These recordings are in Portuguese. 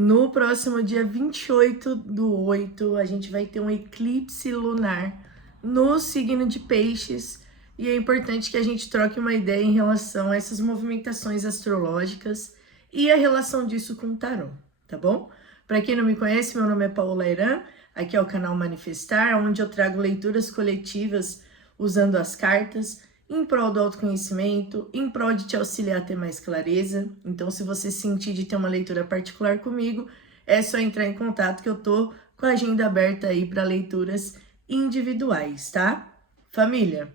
No próximo dia 28/8, a gente vai ter um eclipse lunar no signo de Peixes e é importante que a gente troque uma ideia em relação a essas movimentações astrológicas e a relação disso com o tarô, tá bom? Para quem não me conhece, meu nome é Paola Airan, aqui é o canal Manifestar, onde eu trago leituras coletivas usando as cartas em prol do autoconhecimento, em prol de te auxiliar a ter mais clareza. Então, se você sentir de ter uma leitura particular comigo, é só entrar em contato que eu tô com a agenda aberta aí para leituras individuais, tá? Família,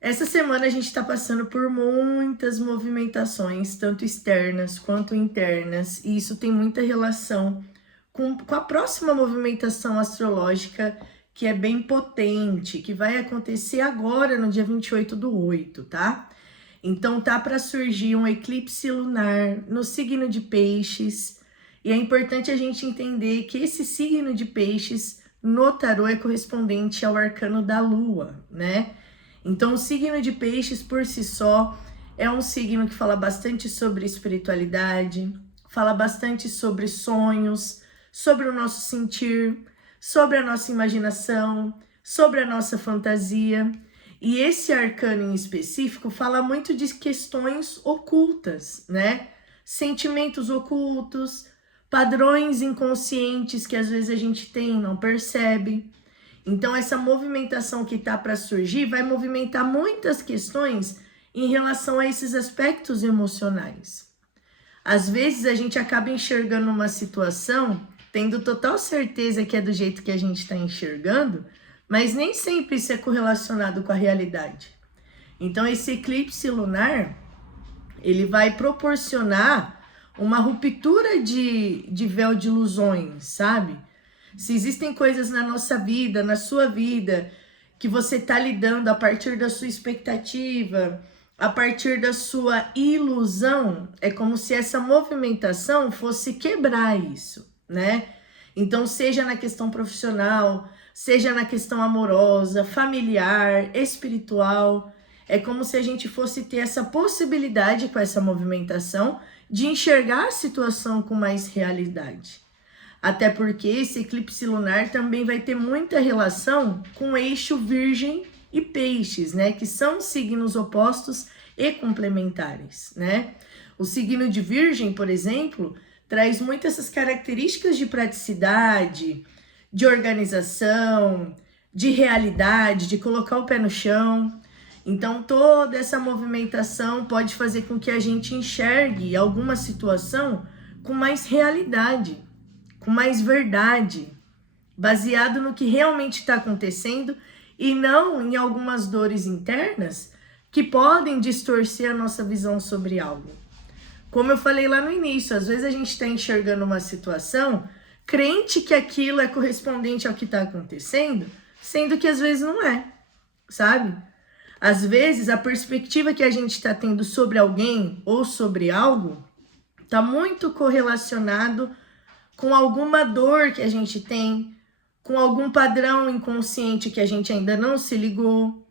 essa semana a gente está passando por muitas movimentações, tanto externas quanto internas, e isso tem muita relação com a próxima movimentação astrológica, que é bem potente, que vai acontecer agora no dia 28/8, tá? Então tá para surgir um eclipse lunar no signo de Peixes, e é importante a gente entender que esse signo de Peixes no tarô é correspondente ao arcano da Lua, né? Então o signo de Peixes por si só é um signo que fala bastante sobre espiritualidade, fala bastante sobre sonhos, sobre o nosso sentir, sobre a nossa imaginação, sobre a nossa fantasia. E esse arcano em específico fala muito de questões ocultas, né? Sentimentos ocultos, padrões inconscientes que às vezes a gente tem e não percebe. Então essa movimentação que tá para surgir vai movimentar muitas questões em relação a esses aspectos emocionais. Às vezes a gente acaba enxergando uma situação tendo total certeza que é do jeito que a gente está enxergando, mas nem sempre isso é correlacionado com a realidade. Então esse eclipse lunar, ele vai proporcionar uma ruptura de véu de ilusões, sabe? Se existem coisas na nossa vida, na sua vida, que você está lidando a partir da sua expectativa, a partir da sua ilusão, é como se essa movimentação fosse quebrar isso, né? Então, seja na questão profissional, seja na questão amorosa, familiar, espiritual, é como se a gente fosse ter essa possibilidade com essa movimentação de enxergar a situação com mais realidade. Até porque esse eclipse lunar também vai ter muita relação com o eixo Virgem e Peixes, né? Que são signos opostos e complementares, né? O signo de Virgem, por exemplo, traz muitas essas características de praticidade, de organização, de realidade, de colocar o pé no chão. Então, toda essa movimentação pode fazer com que a gente enxergue alguma situação com mais realidade, com mais verdade, baseado no que realmente está acontecendo e não em algumas dores internas que podem distorcer a nossa visão sobre algo. Como eu falei lá no início, às vezes a gente está enxergando uma situação crente que aquilo é correspondente ao que está acontecendo, sendo que às vezes não é, sabe? Às vezes a perspectiva que a gente está tendo sobre alguém ou sobre algo está muito correlacionado com alguma dor que a gente tem, com algum padrão inconsciente que a gente ainda não se ligou,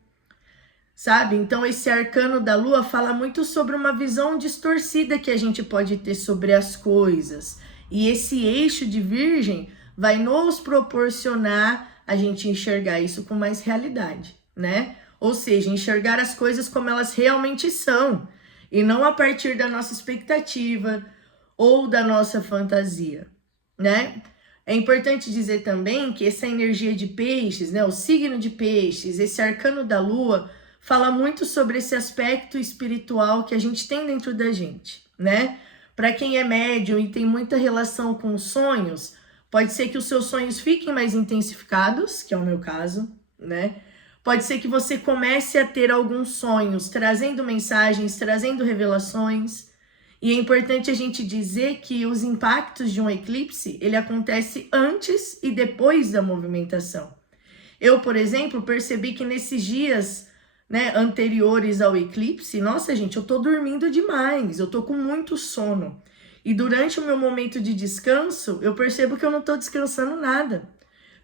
sabe? Então esse arcano da Lua fala muito sobre uma visão distorcida que a gente pode ter sobre as coisas. E esse eixo de Virgem vai nos proporcionar a gente enxergar isso com mais realidade, né? Ou seja, enxergar as coisas como elas realmente são, e não a partir da nossa expectativa ou da nossa fantasia, né? É importante dizer também que essa energia de Peixes, né, o signo de Peixes, esse arcano da Lua, fala muito sobre esse aspecto espiritual que a gente tem dentro da gente, né? Para quem é médium e tem muita relação com sonhos, pode ser que os seus sonhos fiquem mais intensificados, que é o meu caso, né? Pode ser que você comece a ter alguns sonhos trazendo mensagens, trazendo revelações. E é importante a gente dizer que os impactos de um eclipse, ele acontece antes e depois da movimentação. Eu, por exemplo, percebi que nesses dias, né, anteriores ao eclipse, nossa gente, eu tô dormindo demais, eu tô com muito sono. E durante o meu momento de descanso, eu percebo que eu não tô descansando nada.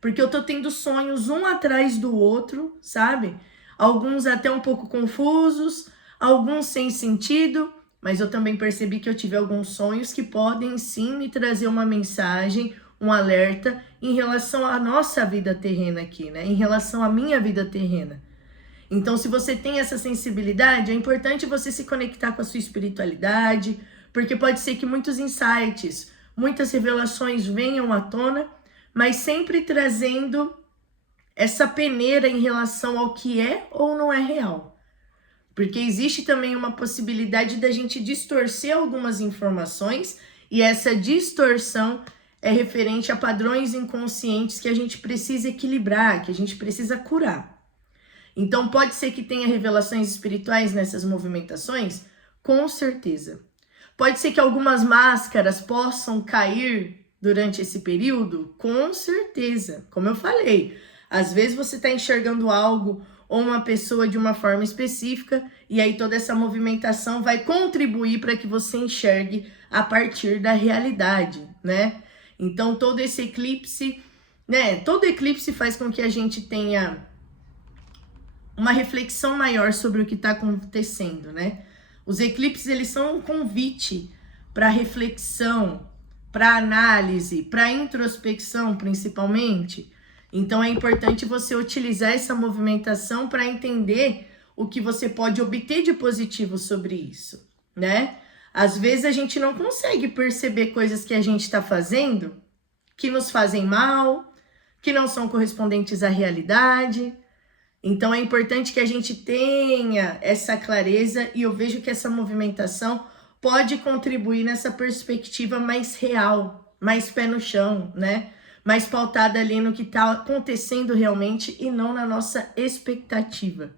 Porque eu tô tendo sonhos um atrás do outro, sabe? Alguns até um pouco confusos, alguns sem sentido, mas eu também percebi que eu tive alguns sonhos que podem sim me trazer uma mensagem, um alerta em relação à nossa vida terrena aqui, né? Em relação à minha vida terrena. Então, se você tem essa sensibilidade, é importante você se conectar com a sua espiritualidade, porque pode ser que muitos insights, muitas revelações venham à tona, mas sempre trazendo essa peneira em relação ao que é ou não é real. Porque existe também uma possibilidade da gente distorcer algumas informações, e essa distorção é referente a padrões inconscientes que a gente precisa equilibrar, que a gente precisa curar. Então, pode ser que tenha revelações espirituais nessas movimentações? Com certeza. Pode ser que algumas máscaras possam cair durante esse período? Com certeza. Como eu falei, às vezes você está enxergando algo ou uma pessoa de uma forma específica, e aí toda essa movimentação vai contribuir para que você enxergue a partir da realidade, né? Então, todo esse eclipse, né? Todo eclipse faz com que a gente tenha uma reflexão maior sobre o que está acontecendo, né? Os eclipses, eles são um convite para reflexão, para análise, para introspecção, principalmente. Então, é importante você utilizar essa movimentação para entender o que você pode obter de positivo sobre isso, né? Às vezes, a gente não consegue perceber coisas que a gente está fazendo que nos fazem mal, que não são correspondentes à realidade. Então, é importante que a gente tenha essa clareza, e eu vejo que essa movimentação pode contribuir nessa perspectiva mais real, mais pé no chão, né? Mais pautada ali no que está acontecendo realmente e não na nossa expectativa.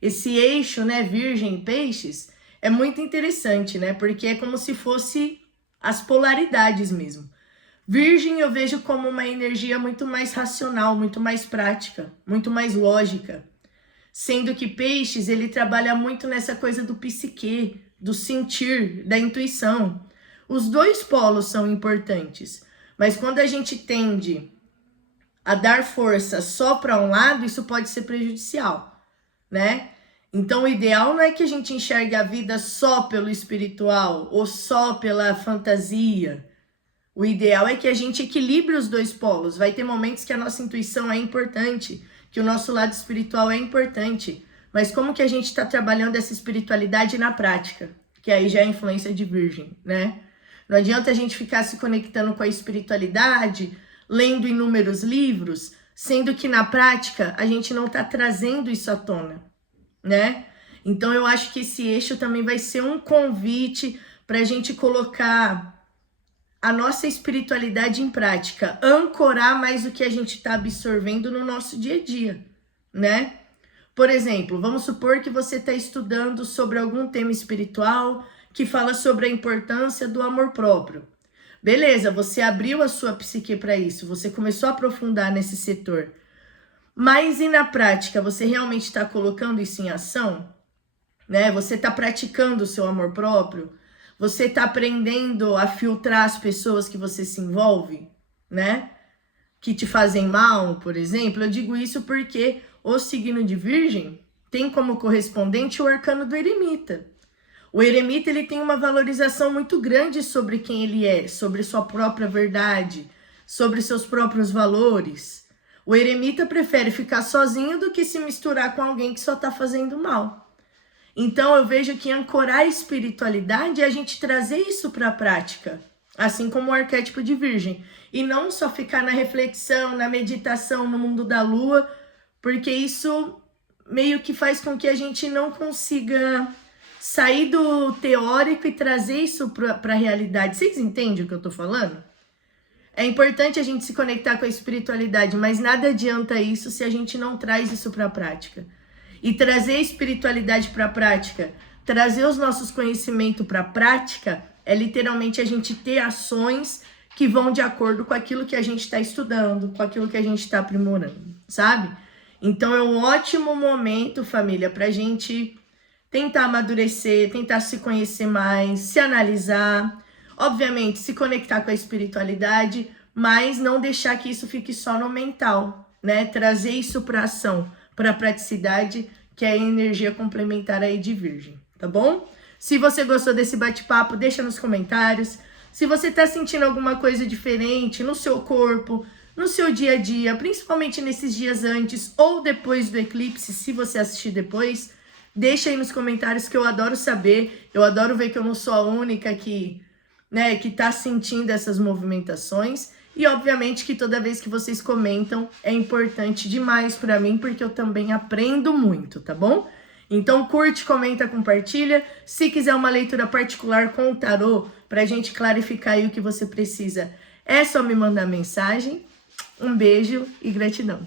Esse eixo, né, Virgem e Peixes, é muito interessante, né? Porque é como se fosse as polaridades mesmo. Virgem eu vejo como uma energia muito mais racional, muito mais prática, muito mais lógica. Sendo que Peixes, ele trabalha muito nessa coisa do psique, do sentir, da intuição. Os dois polos são importantes, mas quando a gente tende a dar força só para um lado, isso pode ser prejudicial, né? Então, o ideal não é que a gente enxergue a vida só pelo espiritual ou só pela fantasia. O ideal é que a gente equilibre os dois polos. Vai ter momentos que a nossa intuição é importante, que o nosso lado espiritual é importante. Mas como que a gente está trabalhando essa espiritualidade na prática? Que aí já é influência de Virgem, né? Não adianta a gente ficar se conectando com a espiritualidade, lendo inúmeros livros, sendo que na prática a gente não está trazendo isso à tona, né? Então eu acho que esse eixo também vai ser um convite para a gente colocar a nossa espiritualidade em prática, ancorar mais o que a gente está absorvendo no nosso dia a dia, né? Por exemplo, vamos supor que você está estudando sobre algum tema espiritual que fala sobre a importância do amor próprio. Beleza, você abriu a sua psique para isso, você começou a aprofundar nesse setor. Mas e na prática, você realmente está colocando isso em ação? Né? Você está praticando o seu amor próprio? Você está aprendendo a filtrar as pessoas que você se envolve, né? Que te fazem mal, por exemplo. Eu digo isso porque o signo de Virgem tem como correspondente o arcano do eremita. O eremita, ele tem uma valorização muito grande sobre quem ele é, sobre sua própria verdade, sobre seus próprios valores. O eremita prefere ficar sozinho do que se misturar com alguém que só está fazendo mal. Então, eu vejo que ancorar a espiritualidade é a gente trazer isso para a prática, assim como o arquétipo de Virgem. E não só ficar na reflexão, na meditação, no mundo da lua, porque isso meio que faz com que a gente não consiga sair do teórico e trazer isso para a realidade. Vocês entendem o que eu estou falando? É importante a gente se conectar com a espiritualidade, mas nada adianta isso se a gente não traz isso para a prática. E trazer a espiritualidade para a prática, trazer os nossos conhecimentos para a prática, é literalmente a gente ter ações que vão de acordo com aquilo que a gente está estudando, com aquilo que a gente está aprimorando, sabe? Então é um ótimo momento, família, para a gente tentar amadurecer, tentar se conhecer mais, se analisar, obviamente se conectar com a espiritualidade, mas não deixar que isso fique só no mental, né? Trazer isso para ação, para a praticidade, que é a energia complementar aí de Virgem, tá bom? Se você gostou desse bate-papo, deixa nos comentários. Se você tá sentindo alguma coisa diferente no seu corpo, no seu dia a dia, principalmente nesses dias antes ou depois do eclipse, se você assistir depois, deixa aí nos comentários que eu adoro saber. Eu adoro ver que eu não sou a única que tá sentindo essas movimentações. E obviamente que toda vez que vocês comentam é importante demais para mim, porque eu também aprendo muito, tá bom? Então curte, comenta, compartilha. Se quiser uma leitura particular com o tarô, pra gente clarificar aí o que você precisa, é só me mandar mensagem. Um beijo e gratidão.